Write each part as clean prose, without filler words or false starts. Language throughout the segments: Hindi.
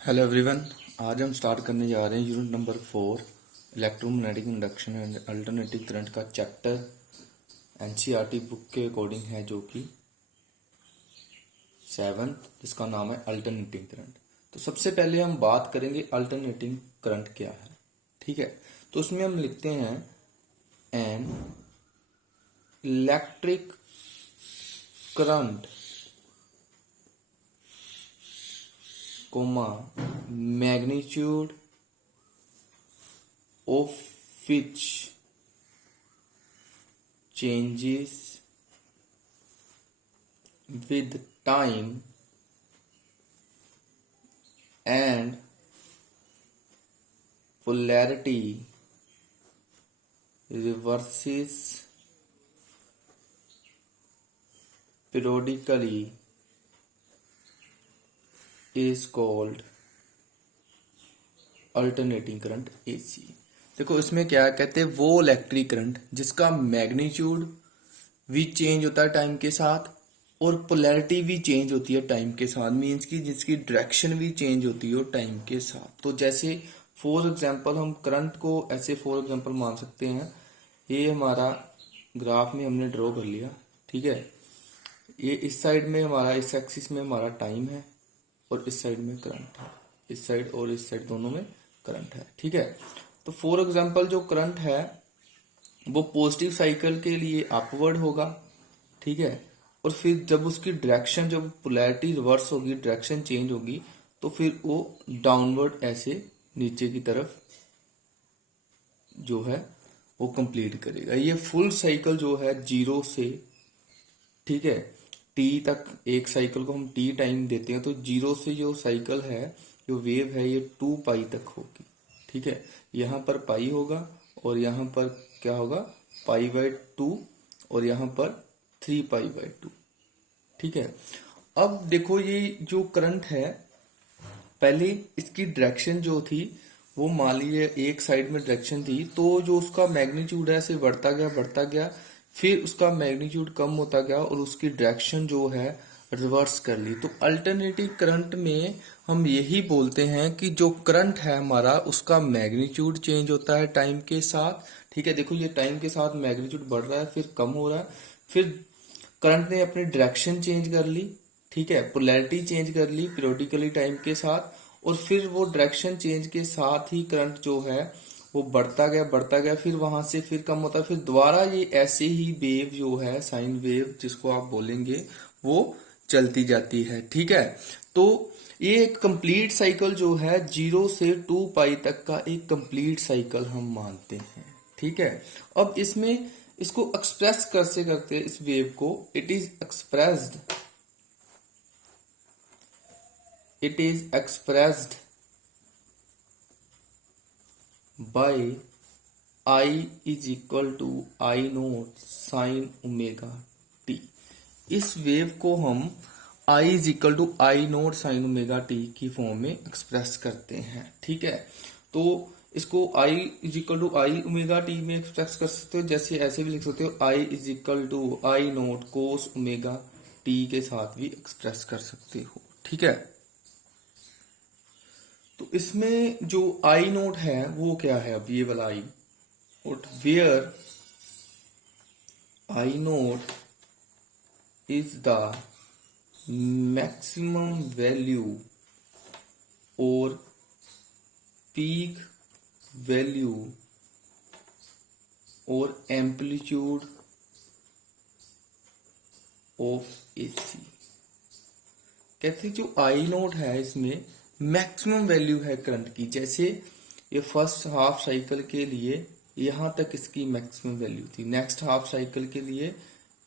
Hello everyone. आज हम स्टार्ट करने जा रहे हैं unit number 4 electromagnetic induction and alternative current का चैप्टर। एनसीईआरटी बुक के अकॉर्डिंग है जो कि 7th, जिसका नाम है अल्टरनेटिंग करंट। तो सबसे पहले हम बात करेंगे अल्टरनेटिंग करंट क्या है। ठीक है, तो उसमें हम लिखते हैं an electric current comma magnitude of which changes with time and polarity reverses periodically is called alternating current AC। देखो इसमें क्या कहते हैं, वो इलेक्ट्रिक करंट जिसका मैग्नीट्यूड भी चेंज होता है टाइम के साथ और पोलैरिटी भी चेंज होती है टाइम के साथ, मीन्स कि जिसकी डायरेक्शन भी चेंज होती है टाइम के साथ। तो जैसे फॉर एग्जांपल हम करंट को ऐसे फॉर एग्जांपल मान सकते हैं, ये हमारा ग्राफ में हमने ड्रॉ कर लिया। ठीक है, ये इस साइड में हमारा, इस एक्सिस में हमारा टाइम है और इस साइड में करंट है, इस साइड और इस साइड दोनों में करंट है। ठीक है, तो फॉर एग्जांपल जो करंट है वो पॉजिटिव साइकिल के लिए अपवर्ड होगा। ठीक है, और फिर जब उसकी डायरेक्शन, जब पोलैरिटी रिवर्स होगी, डायरेक्शन चेंज होगी, तो फिर वो डाउनवर्ड ऐसे नीचे की तरफ जो है वो कंप्लीट करेगा। ये फुल साइकिल जो है जीरो से, ठीक है, टी तक, एक साइकिल को हम टी टाइम देते हैं, तो जीरो से जो साइकिल है, जो वेव है, ये 2 पाई तक होगी। ठीक है, यहाँ पर पाई होगा और यहाँ पर क्या होगा, पाई/2 और यहाँ पर 3 पाई/2। ठीक है, अब देखो ये जो करंट है, पहले इसकी डायरेक्शन जो थी वो मान लीजिए एक साइड में डायरेक्शन थी, तो जो उसका मैग्नीट्यूड है ऐसे बढ़ता गया, फिर उसका मैग्नीट्यूड कम होता गया और उसकी डायरेक्शन जो है रिवर्स कर ली। तो अल्टरनेटिव करंट में हम यही बोलते हैं कि जो करंट है हमारा, उसका मैग्नीट्यूड चेंज होता है टाइम के साथ। ठीक है, देखो ये टाइम के साथ मैग्नीट्यूड बढ़ रहा है, फिर कम हो रहा है, फिर करंट ने अपनी डायरेक्शन चेंज कर ली। ठीक है, पोलैरिटी चेंज कर ली पीरियोडिकली टाइम के साथ, और फिर वो डायरेक्शन चेंज के साथ ही करंट जो है वो बढ़ता गया, फिर वहां से फिर कम होता है, फिर दोबारा ये ऐसे ही वेव जो है, साइन वेव जिसको आप बोलेंगे, वो चलती जाती है। ठीक है, तो ये एक कंप्लीट साइकिल जो है 0 से 2 पाई तक का एक कंप्लीट साइकिल हम मानते हैं। ठीक है, अब इसमें इसको एक्सप्रेस कैसे करते हैं इस वेव को, it is expressed by I is equal to I naught sine omega T. इस वेव को हम I is equal to I naught sine omega T की फॉर्म में एक्सप्रेस करते हैं। ठीक है, तो इसको I is equal to I omega T में एक्सप्रेस कर सकते हो, जैसे ऐसे भी लिख सकते हो, I is equal to I naught cos omega T के साथ भी एक्सप्रेस कर सकते हो। ठीक है, तो इसमें जो आई नोट है वो क्या है, अब ये वाला I naught, where I naught is the maximum value or peak value or amplitude of AC। कहते हैं जो आई नोट है इसमें मैक्सिमम वैल्यू है करंट की। जैसे ये फर्स्ट हाफ साइकिल के लिए यहाँ तक इसकी मैक्सिमम वैल्यू थी, नेक्स्ट हाफ साइकिल के लिए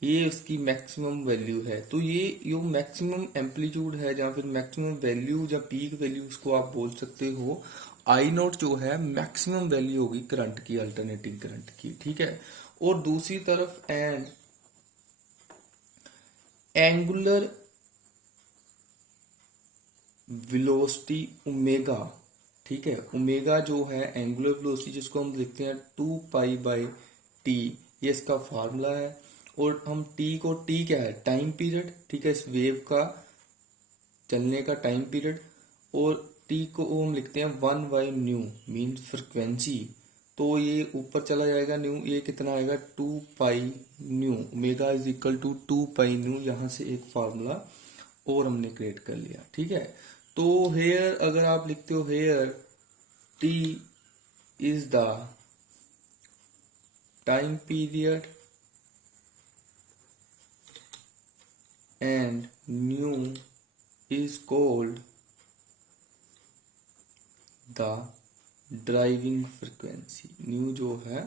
ये उसकी मैक्सिमम वैल्यू है, तो ये जो मैक्सिमम एम्पलीट्यूड है, या फिर मैक्सिमम वैल्यू या पीक वैल्यू उसको आप बोल सकते हो, आई नोट जो है मैक्सिमम वैल्यू होगी करंट की, अल्टरनेटिंग करंट की। ठीक है, और दूसरी तरफ एंगुलर वेलोसिटी ओमेगा। ठीक है, ओमेगा जो है एंगुलर वेलोसिटी, जिसको हम लिखते हैं 2 पाई/टी, ये इसका फार्मूला है। और हम टी को, टी क्या है, टाइम पीरियड। ठीक है, इस वेव का चलने का टाइम पीरियड, और टी को हम लिखते हैं 1/न्यू मीन फ्रिक्वेंसी, तो ये ऊपर चला जाएगा न्यू, ये कितना आएगा 2π/न्यू, ओमेगा इज इक्वल टू 2π/न्यू। यहाँ से एक फार्मूला और हमने क्रिएट कर लिया, ठीक है। तो हेयर अगर आप लिखते हो here T is the time period and nu is called the driving frequency। nu जो है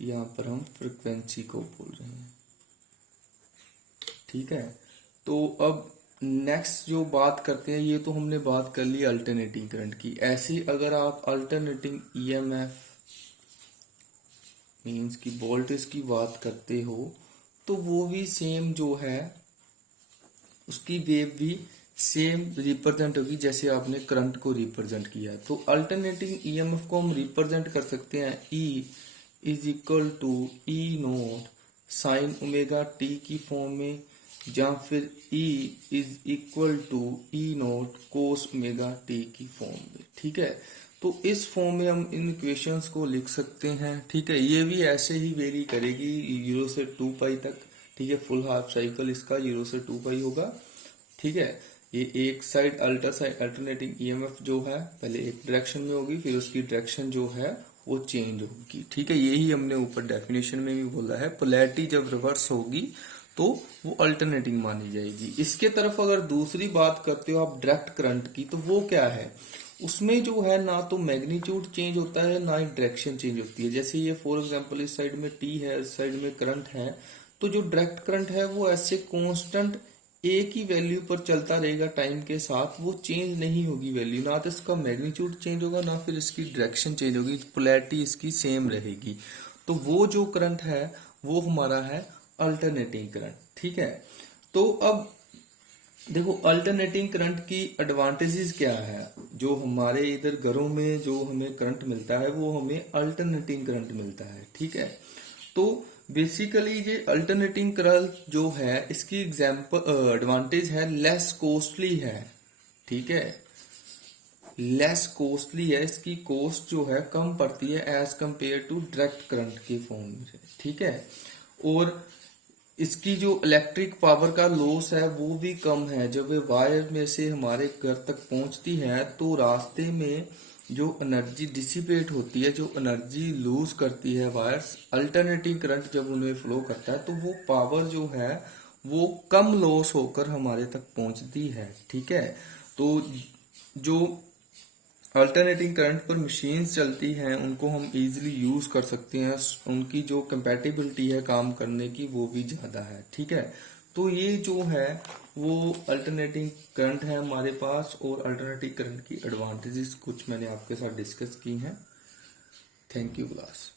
यहाँ पर हम फ्रिक्वेंसी को बोल रहे हैं, ठीक है। तो अब नेक्स्ट जो बात करते हैं, ये तो हमने बात कर ली अल्टरनेटिंग करंट की। ऐसे अगर आप अल्टरनेटिंग ईएमएफ मीन्स की वोल्टेज की बात करते हो, तो वो भी सेम जो है उसकी वेव भी सेम रिप्रेजेंट होगी जैसे आपने करंट को रिप्रेजेंट किया। तो अल्टरनेटिंग ईएमएफ को हम रिप्रेजेंट कर सकते हैं E is equal to E naught sine omega T की फॉर्म में, या फिर E is equal to E naught cos omega T की फॉर्म में, ठीक है। तो इस फॉर्म में हम इन इक्वेशंस को लिख सकते हैं, ठीक है। ये भी ऐसे ही वेरी करेगी 0 से 2π तक, ठीक है। फुल हाफ साइकिल इसका 0 से 2π होगा, ठीक है। ये एक साइड अल्टरनेटिंग ईएमएफ जो है पहले एक डायरेक्शन में होगी, फिर उसकी डायरेक्शन जो है वो चेंज होगी, ठीक है। यही हमने ऊपर डेफिनेशन में भी बोला है, पोलैरिटी जब रिवर्स होगी तो वो अल्टरनेटिंग मानी जाएगी। इसके तरफ अगर दूसरी बात करते हो आप डायरेक्ट करंट की, तो वो क्या है, उसमें जो है ना तो मैग्नीट्यूड चेंज होता है ना ही डायरेक्शन चेंज होती है। जैसे ये फॉर एग्जांपल इस साइड में टी है, इस साइड में करंट है, तो जो डायरेक्ट करंट है वो ऐसे कांस्टेंट एक ही वैल्यू पर चलता रहेगा टाइम के साथ, वो चेंज नहीं होगी वैल्यू, ना तो इसका मैग्नीट्यूड चेंज होगा ना फिर इसकी डायरेक्शन चेंज होगी, पोलैरिटी इसकी सेम रहेगी। तो वो जो करंट है वो हमारा है अल्टरनेटिंग करंट, ठीक है। तो अब देखो अल्टरनेटिंग करंट की एडवांटेजेस क्या है, जो हमारे इधर घरों में जो हमें करंट मिलता है वो हमें अल्टरनेटिंग करंट मिलता है, ठीक है। तो बेसिकली ये अल्टरनेटिंग करंट जो है इसकी एग्जांपल एडवांटेज है लेस कॉस्टली है, ठीक है। लेस कॉस्टली है, इसकी कॉस्ट जो है कम पड़ती है as compare to direct current के फॉर्म में, ठीक है। और इसकी जो इलेक्ट्रिक पावर का लॉस है वो भी कम है। जब ये वायर में से हमारे घर तक पहुंचती है तो रास्ते में जो एनर्जी डिसिपेट होती है, जो एनर्जी लूज करती है वायर्स, अल्टरनेटिंग करंट जब उन्हें फ्लो करता है तो वो पावर जो है वो कम लॉस होकर हमारे तक पहुंचती है, ठीक है। तो जो अल्टरनेटिंग करंट पर मशीन्स चलती हैं उनको हम इजीली यूज कर सकते हैं, उनकी जो कंपैटिबिलिटी है काम करने की वो भी ज्यादा है, ठीक है। तो ये जो है वो अल्टरनेटिंग करंट है हमारे पास, और अल्टरनेटिंग करंट की एडवांटेजेस कुछ मैंने आपके साथ डिस्कस की हैं। Thank you class.